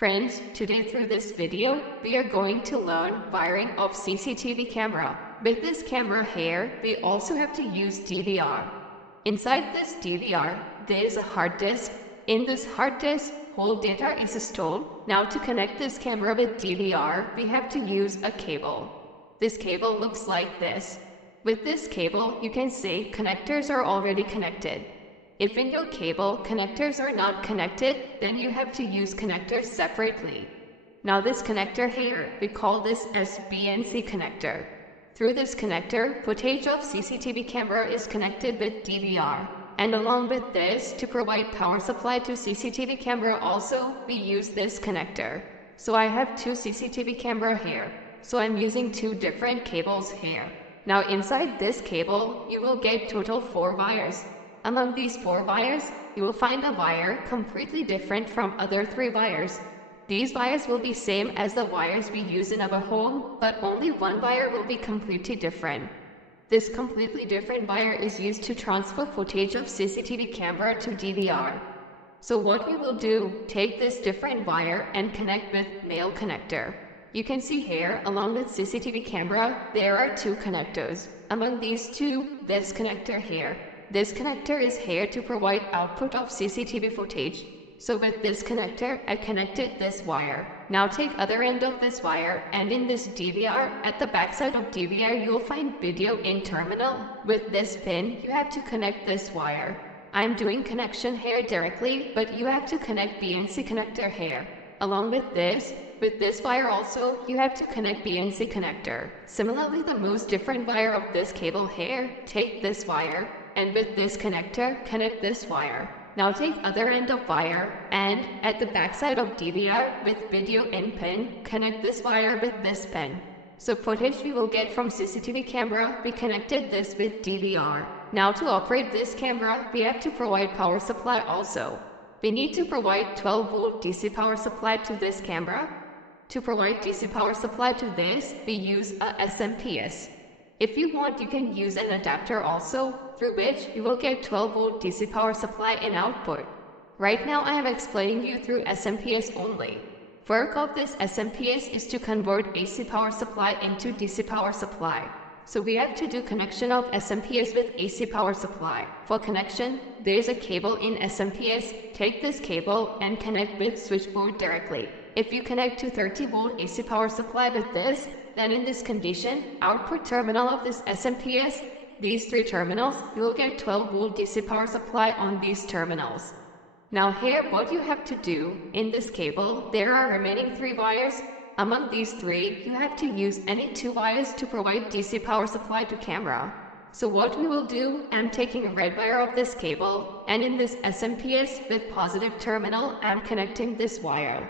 Friends, today through this video, we are going to learn wiring of CCTV camera. With this camera here, we also have to use DVR. Inside this DVR, there is a hard disk. In this hard disk, whole data is stored. Now to connect this camera with DVR, we have to use a cable. This cable looks like this. With this cable, you can see connectors are already connected. If in your cable connectors are not connected, then you have to use connectors separately. Now this connector here, we call this as BNC connector. Through this connector, footage of CCTV camera is connected with DVR. And along with this, to provide power supply to CCTV camera also, we use this connector. So I have two CCTV camera here. So I'm using two different cables here. Now inside this cable, you will get total 4 wires. Among these 4 wires, you will find a wire completely different from other 3 wires. These wires will be same as the wires we use in our home, but only one wire will be completely different. This completely different wire is used to transfer footage of CCTV camera to DVR. So what we will do, take this different wire and connect with male connector. You can see here, along with CCTV camera, there are 2 connectors. Among these 2, this connector here. This connector is here to provide output of CCTV footage. So with this connector, I connected this wire. Now take other end of this wire, and in this DVR, at the backside of DVR, you will find video in terminal. With this pin, you have to connect this wire. I'm doing connection here directly, but you have to connect BNC connector here. Along with this wire also, you have to connect BNC connector. Similarly, the most different wire of this cable here, take this wire, and with this connector, connect this wire. Now take other end of wire, and at the backside of DVR with video in pin, connect this wire with this pin. So footage we will get from CCTV camera, we connected this with DVR. Now to operate this camera, we have to provide power supply also. We need to provide 12-volt DC power supply to this camera. To provide DC power supply to this, we use a SMPS. If you want, you can use an adapter also, through which you will get 12-volt DC power supply in output. Right now I am explaining you through SMPS only. Work of this SMPS is to convert AC power supply into DC power supply. So we have to do connection of SMPS with AC power supply. For connection, there is a cable in SMPS. Take this cable and connect with switchboard directly. If you connect to 30-volt AC power supply with this, then in this condition, output terminal of this SMPS, these 3 terminals, you will get 12-volt DC power supply on these terminals. Now here, what you have to do, in this cable, there are remaining 3 wires. Among these 3, you have to use any 2 wires to provide DC power supply to camera. So what we will do, I'm taking a red wire of this cable, and in this SMPS with positive terminal, I'm connecting this wire.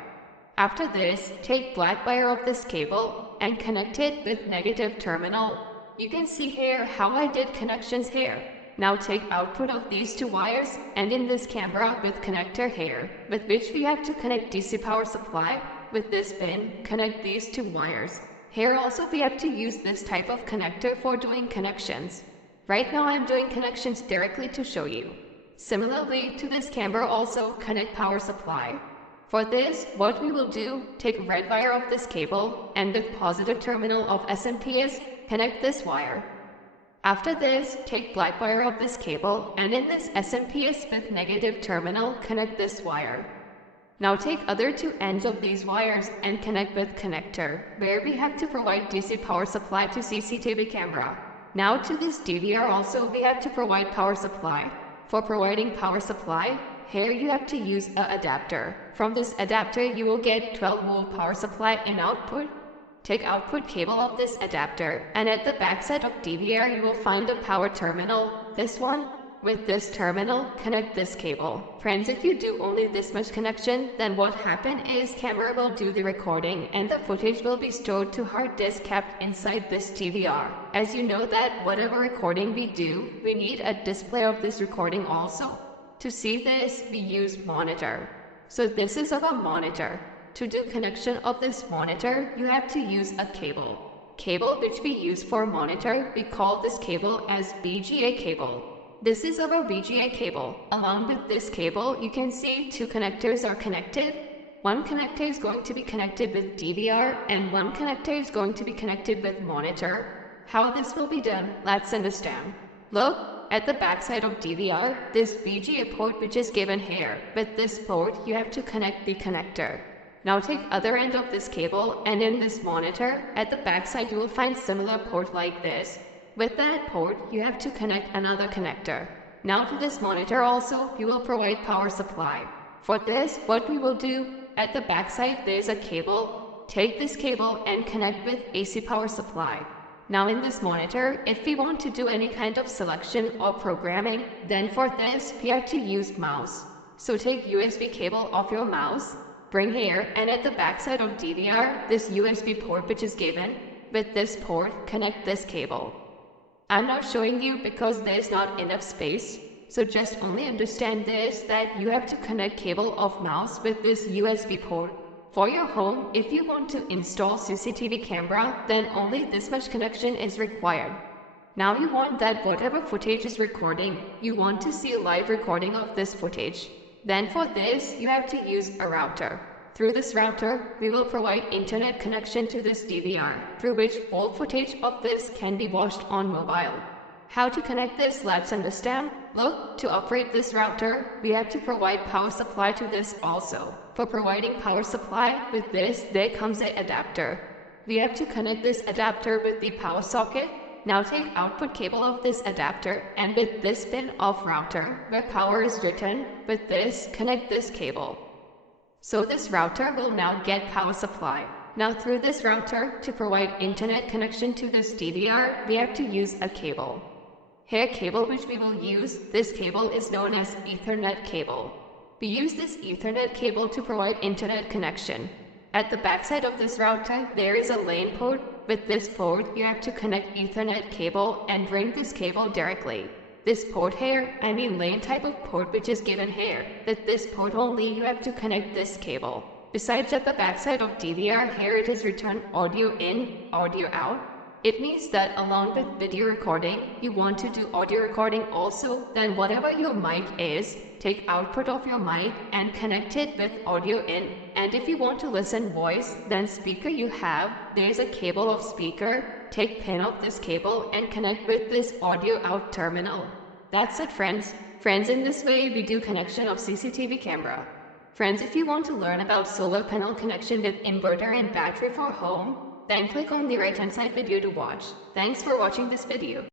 After this, take black wire of this cable and connect it with negative terminal. You can see here how I did connections here. Now take output of these 2 wires, and in this camera with connector here, with which we have to connect DC power supply. With this pin, connect these 2 wires. Here also we have to use this type of connector for doing connections. Right now I'm doing connections directly to show you. Similarly to this camera also connect power supply. For this, what we will do, take red wire of this cable, and with positive terminal of SMPS, connect this wire. After this, take black wire of this cable, and in this SMPS with negative terminal, connect this wire. Now take other 2 ends of these wires and connect with connector, where we have to provide DC power supply to CCTV camera. Now to this DVR also we have to provide power supply. For providing power supply, here you have to use an adapter. From this adapter you will get 12-volt power supply in output. Take output cable of this adapter, and at the backside of DVR you will find a power terminal, this one. With this terminal, connect this cable. Friends, if you do only this much connection, then what happen is camera will do the recording and the footage will be stored to hard disk kept inside this DVR. As you know that whatever recording we do, we need a display of this recording also. To see this, we use monitor. So this is our monitor. To do connection of this monitor, you have to use a cable. Cable which we use for monitor, we call this cable as VGA cable. This is our VGA cable. Along with this cable, you can see 2 connectors are connected. one connector is going to be connected with DVR and one connector is going to be connected with monitor. How this will be done, let's understand. Look, at the backside of DVR, this VGA port which is given here. With this port, you have to connect the connector. Now take other end of this cable and in this monitor, at the backside you will find similar port like this. With that port, you have to connect another connector. Now to this monitor also, we will provide power supply. For this, what we will do, at the backside there is a cable. Take this cable and connect with AC power supply. Now in this monitor, if we want to do any kind of selection or programming, then for this we have to use mouse. So take USB cable of your mouse, bring here, and at the backside of DVR, this USB port which is given, with this port, connect this cable. I'm not showing you because there's not enough space, so just only understand this, that you have to connect cable of mouse with this USB port. For your home, if you want to install CCTV camera, then only this much connection is required. Now you want that whatever footage is recording, you want to see a live recording of this footage. Then for this, you have to use a router. Through this router, we will provide internet connection to this DVR, through which all footage of this can be watched on mobile. How to connect this, let's understand. Look, to operate this router, we have to provide power supply to this also. For providing power supply, with this, there comes an adapter. We have to connect this adapter with the power socket. Now take output cable of this adapter and with this pin of router, where power is written, with this, connect this cable. So this router will now get power supply. Now through this router, to provide internet connection to this DVR, we have to use a cable. Here cable which we will use, this cable is known as Ethernet cable. We use this Ethernet cable to provide internet connection. At the backside of this router, there is a LAN port. With this port, you have to connect Ethernet cable and bring this cable directly. This port here, I mean LAN type of port which is given here. With this port only, you have to connect this cable. Besides at the backside of DVR, here it is written audio in, audio out. It means that along with video recording, you want to do audio recording also, then whatever your mic is, take output of your mic and connect it with audio in. And if you want to listen voice, then speaker you have, there is a cable of speaker, take pin of this cable and connect with this audio out terminal. That's it friends. Friends, in this way we do connection of CCTV camera. Friends, if you want to learn about solar panel connection with inverter and battery for home, then click on the right hand side video to watch. Thanks for watching this video.